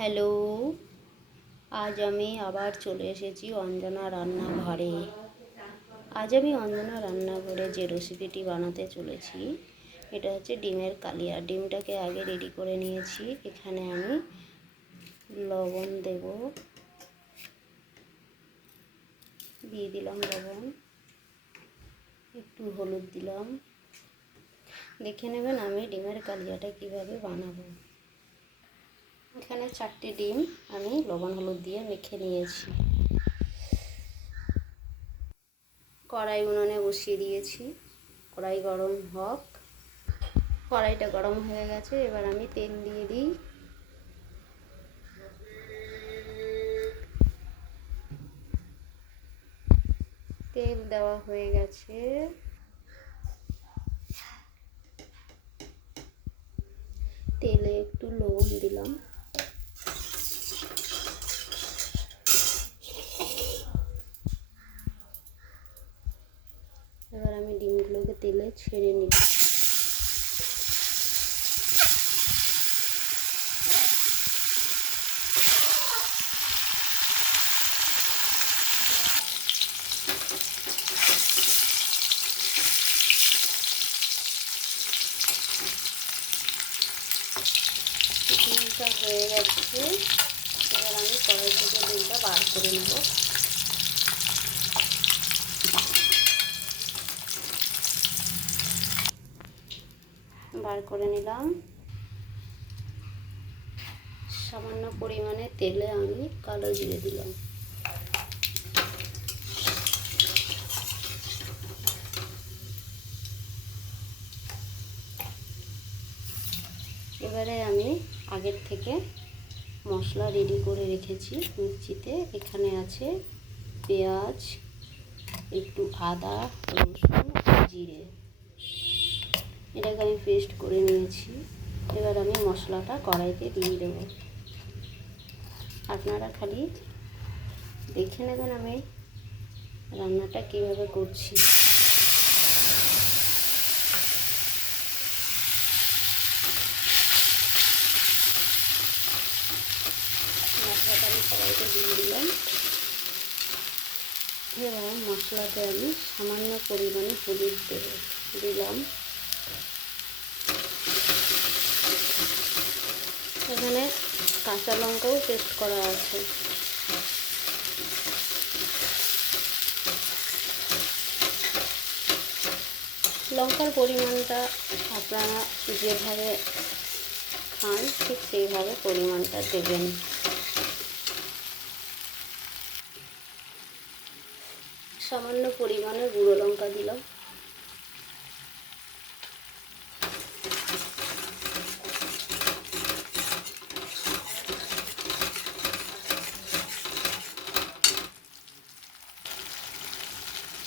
Hello, আজ আমি আবার চলে এসেছি অঞ্জনা রান্নাঘরে। আজ আমি অঞ্জনা রান্নাঘরে যে রেসিপিটি বানাতে চলেছি, এটা হচ্ছে ডিমের কালিয়া। ডিমটাকে আগে রেডি করে নিয়েছি। এখানে আমি লবণ দেব, দিয়ে দিলাম লবণ, একটু হলুদ দিলাম। দেখে নেবেন আমি ডিমের কালিয়াটা কিভাবে বানাবো। এখানে 4টি ডিম আমি লবণ হলুদ দিয়ে মেখে নিয়েছি। কড়াই উনুনে বসিয়ে দিয়েছি, কড়াই গরম হোক। কড়াইটা গরম হয়ে গেছে, এবার আমি তেল দিয়ে দিই। তেল দেওয়া হয়ে গেছে, তেলে একটু লবণ দিলাম, এবার আমি ডিমগুলোকে তেলে ছেড়ে নিই। ডিমটা হয়ে গেছে, এবার আমি কড়াই থেকে ডিমটা বার করে নেব। বার করে নিলাম। সামান্য পরিমাণে তেলে আমি কালো জিরে দিলাম। এবারে আমি আগের থেকে মশলা রেডি করে রেখেছি মিক্সিতে। এখানে আছে পেঁয়াজ, একটু আদা, রসুন, জিরে, এটাকে আমি পেস্ট করে নিয়েছি। এবার আমি মশলাটা কড়াইতে দিয়ে দেব। আপনারা খালি দেখে নেবেন আমি রান্নাটা কিভাবে করছি। মশলাটা আমি কড়াইতে দিয়ে দিলাম। এবার মশলাতে আমি সামান্য পরিমাণে হলুদ দিলাম। এখানে কাঁচা লঙ্কাও পেস্ট করা আছে। লঙ্কার পরিমাণটা আপনারা যেভাবে খান ঠিক সেইভাবে পরিমাণটা দেবেন। সামান্য পরিমাণে গুঁড়ো লঙ্কা দিলাম।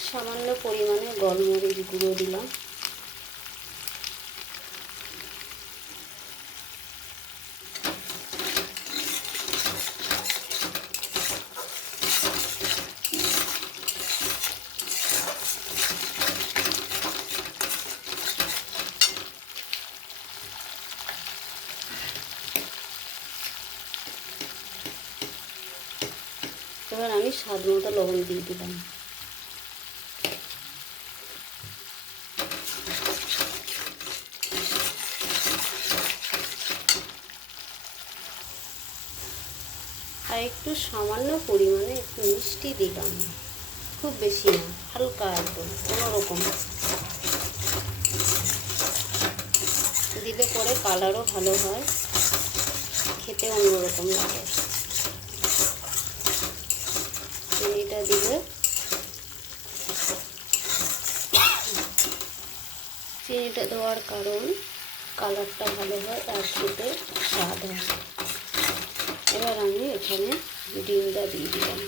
সামান্য পরিমাণে গোলমরিচ গুঁড়ো দিলাম। এবার আমি স্বাদ মতো লবণ দিয়ে দিলাম। আর একটু সামান্য পরিমাণে একটু মিষ্টি দিলাম, খুব বেশি না, হালকা একদম কোনোরকম দিলে পরে কালারও ভালো হয়, খেতে অন্যরকম লাগে। চিনিটা দিলে চিনিটা দেওয়ার কারণ কালারটা ভালো হয় আর খেতে স্বাদ হয়। এবার আমি এখানে ডিমটা দিয়ে দিলাম।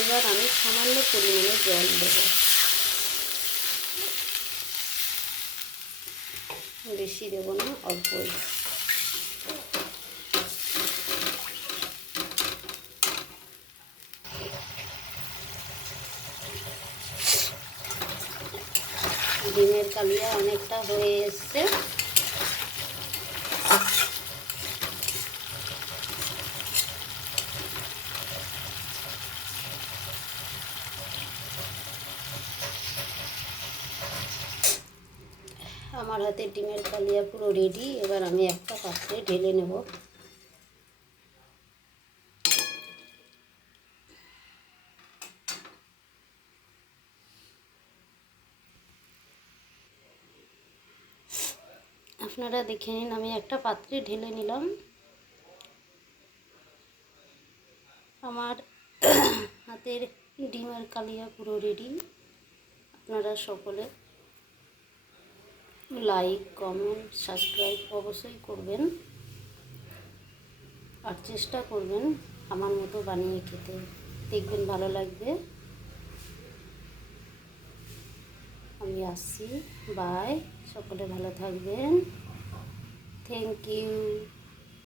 এবার আমি সামান্য পরিমাণে জল দেব, বেশি দেব না, অল্পই। ডিমের কালিয়া অনেকটা হয়ে এসছে। আমার হাতে ডিমের কালিয়া পুরো রেডি। এবার আমি একটা পাত্রে ঢেলে নেব। আপনারা দেখে নিন, আমি একটা পাত্রে ঢেলে নিলাম। আমার হাতের ডিমের কালিয়া পুরো রেডি। আপনারা সকলে লাইক, কমেন্ট, সাবস্ক্রাইব অবশ্যই করবেন, আর চেষ্টা করবেন আমার মতো বানিয়ে খেতে। দেখবেন ভালো লাগবে। আমি আসছি, বাই। সকলে ভালো থাকবেন। Thank you.